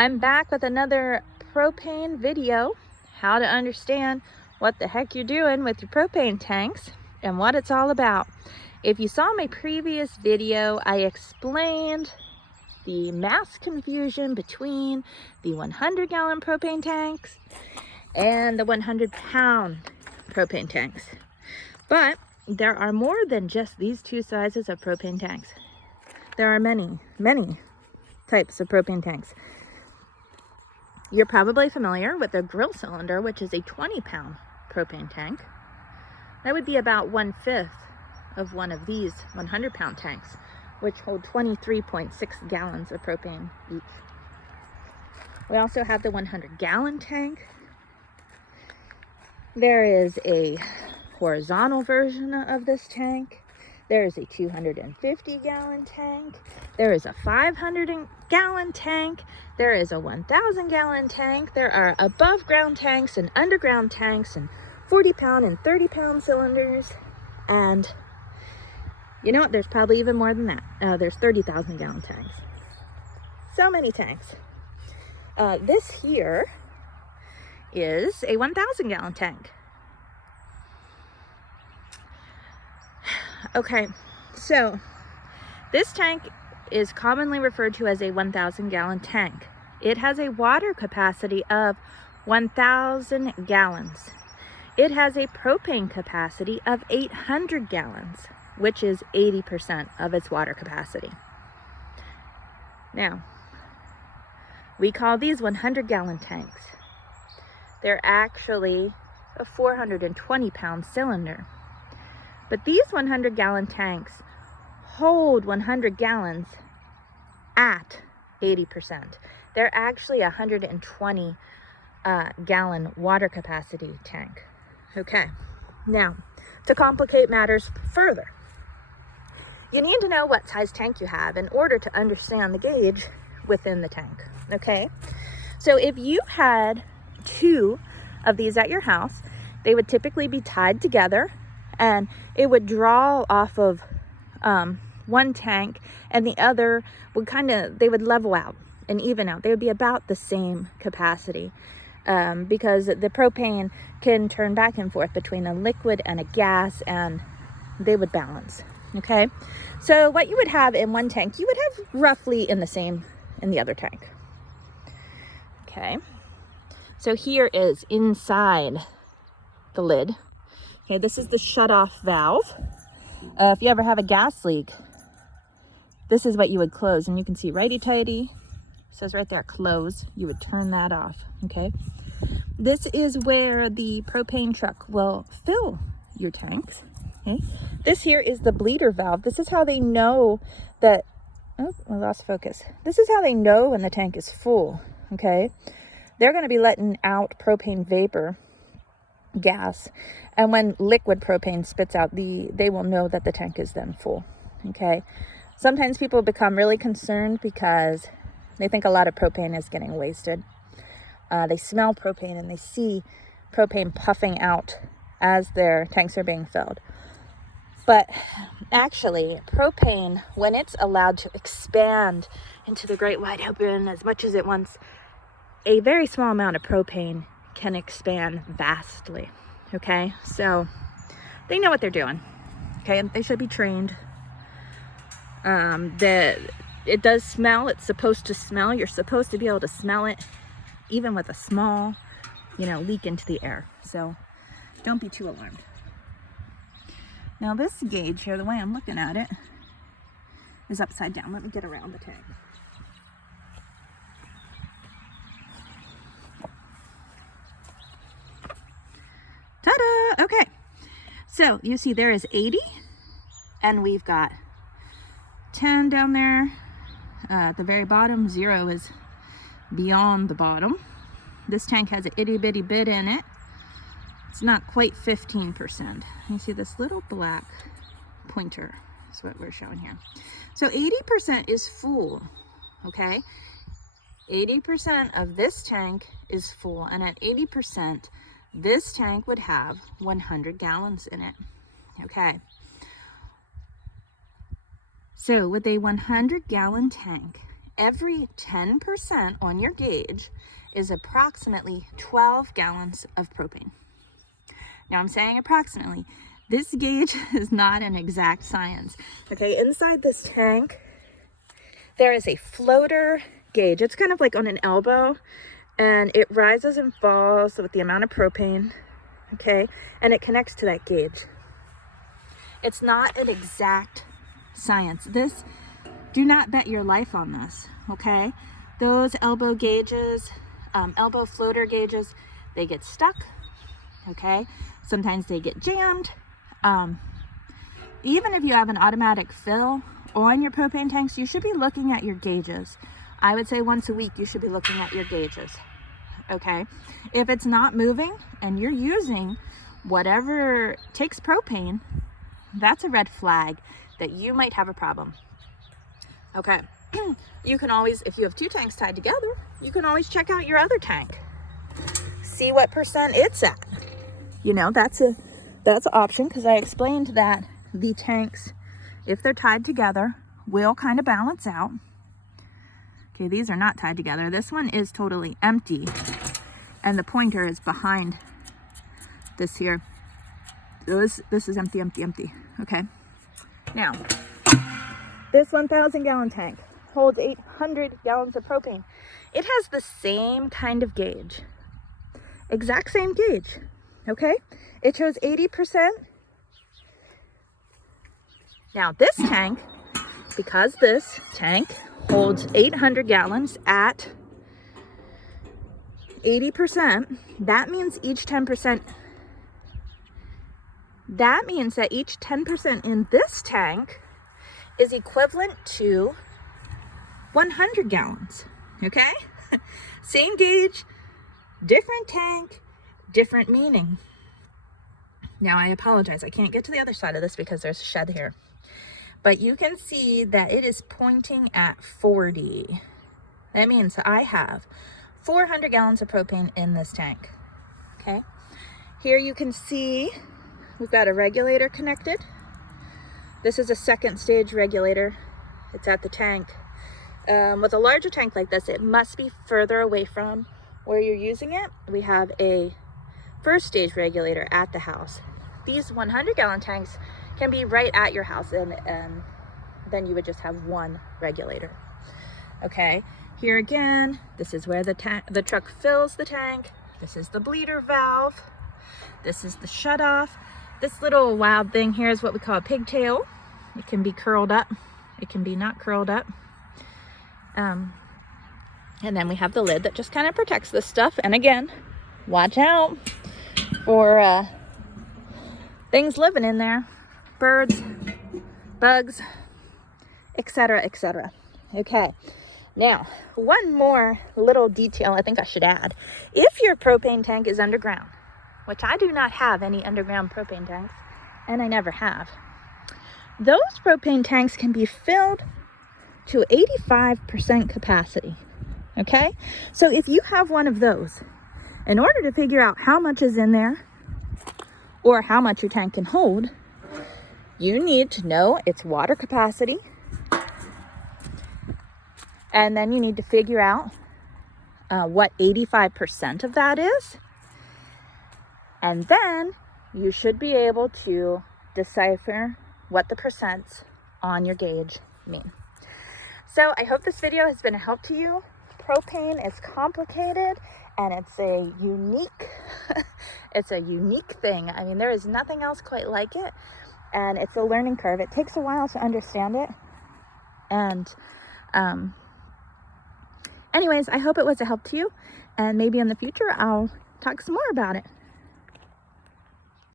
I'm back with another propane video, how to understand what the heck you're doing with your propane tanks and what it's all about. If you saw my previous video, I explained the mass confusion between the 100-gallon propane tanks and the 100-pound propane tanks. But there are more than just these two sizes of propane tanks. There are many types of propane tanks. You're probably familiar with the grill cylinder, which is a 20-pound propane tank. That would be about 1/5 of one of these 100-pound tanks, which hold 23.6 gallons of propane each. We also have the 100-gallon tank. There is a horizontal version of this tank. There is a 250-gallon tank. There is a 500-gallon tank. There is a 1,000-gallon tank. There are above-ground tanks and underground tanks and 40-pound and 30-pound cylinders. And you know what? There's probably even more than that. There's 30,000-gallon tanks. So many tanks. This here is a 1,000-gallon tank. Okay, so this tank is commonly referred to as a 1,000-gallon tank. It has a water capacity of 1,000 gallons. It has a propane capacity of 800 gallons, which is 80% of its water capacity. Now, we call these 100-gallon tanks. They're actually a 420-pound cylinder. But these 100-gallon tanks hold 100 gallons at 80%. They're actually a 120 gallon water capacity tank. Okay, now to complicate matters further, you need to know what size tank you have in order to understand the gauge within the tank. Okay, so if you had 2 of these at your house, they would typically be tied together, and it would draw off of one tank, and the other would they would level out and even out. They would be about the same capacity because the propane can turn back and forth between a liquid and a gas, and they would balance. Okay, so what you would have in one tank, you would have roughly in the other tank. Okay, so here is inside the lid. Okay, this is the shut-off valve. If you ever have a gas leak, this is what you would close, and you can see righty-tighty. It says right there, close. You would turn that off, okay? This is where the propane truck will fill your tanks, okay? This here is the bleeder valve. This is how they know that, oh, I lost focus. This is how they know when the tank is full, okay? They're gonna be letting out propane vapor gas, and when liquid propane spits out, they will know that the tank is then full. Okay, sometimes people become really concerned because they think a lot of propane is getting wasted. They smell propane and they see propane puffing out as their tanks are being filled. But actually, propane, when it's allowed to expand into the great wide open as much as it wants, a very small amount of propane can expand vastly. Okay, so they know what they're doing. Okay, they should be trained. It does smell. It's supposed to smell. You're supposed to be able to smell it even with a small leak into the air. So don't be too alarmed. Now this gauge here, the way I'm looking at it, is upside down. Let me get around the tank. Ta-da! Okay, so you see there is 80, and we've got 10 down there. At the very bottom, 0 is beyond the bottom. This tank has an itty-bitty bit in it. It's not quite 15%. You see this little black pointer is what we're showing here. So 80% is full, okay? 80% of this tank is full, and at 80%, this tank would have 100 gallons in it, okay? So with a 100-gallon tank, every 10% on your gauge is approximately 12 gallons of propane. Now I'm saying approximately. This gauge is not an exact science. Okay, inside this tank, there is a floater gauge. It's kind of like on an elbow, and it rises and falls with the amount of propane, okay? And it connects to that gauge. It's not an exact science. Do not bet your life on this, okay? Those elbow gauges, elbow floater gauges, they get stuck, okay? Sometimes they get jammed. Even if you have an automatic fill on your propane tanks, you should be looking at your gauges. I would say once a week you should be looking at your gauges, okay? If it's not moving and you're using whatever takes propane, that's a red flag that you might have a problem. Okay, you can always, if you have two tanks tied together, you can always check out your other tank. See what percent it's at. You know, that's an option, because I explained that the tanks, if they're tied together, will kind of balance out. Okay, these are not tied together. This one is totally empty, and the pointer is behind this here. So this is empty, empty, empty. Okay, now this 1,000 gallon tank holds 800 gallons of propane. It has the same kind of gauge, exact same gauge. Okay, it shows 80%. Now this tank, because this tank holds 800 gallons at 80%, that means each 10%, that means that each 10% in this tank is equivalent to 100 gallons, okay? Same gauge, different tank, different meaning. Now I apologize, I can't get to the other side of this because there's a shed here. But you can see that it is pointing at 40. That means I have 400 gallons of propane in this tank, okay? Here you can see we've got a regulator connected. This is a second stage regulator. It's at the tank. With a larger tank like this, it must be further away from where you're using it. We have a first stage regulator at the house. These 100 gallon tanks can be right at your house, and then you would just have one regulator. Okay, here again, this is where the truck fills the tank. This is the bleeder valve. This is the shutoff. This little wild thing here is what we call a pigtail. It can be curled up. It can be not curled up. And then we have the lid that just kind of protects this stuff. And again, watch out for things living in there. Birds, bugs, etc., etc. Okay, now one more little detail I think I should add. If your propane tank is underground, which I do not have any underground propane tanks, and I never have, those propane tanks can be filled to 85% capacity. Okay, so if you have one of those, in order to figure out how much is in there or how much your tank can hold, you need to know its water capacity, and then you need to figure out what 85% of that is, and then you should be able to decipher what the percents on your gauge mean. So I hope this video has been a help to you. Propane is complicated, and it's a unique thing. I mean, there is nothing else quite like it. And it's a learning curve. It takes a while to understand it. And anyways, I hope it was a help to you. And maybe in the future, I'll talk some more about it.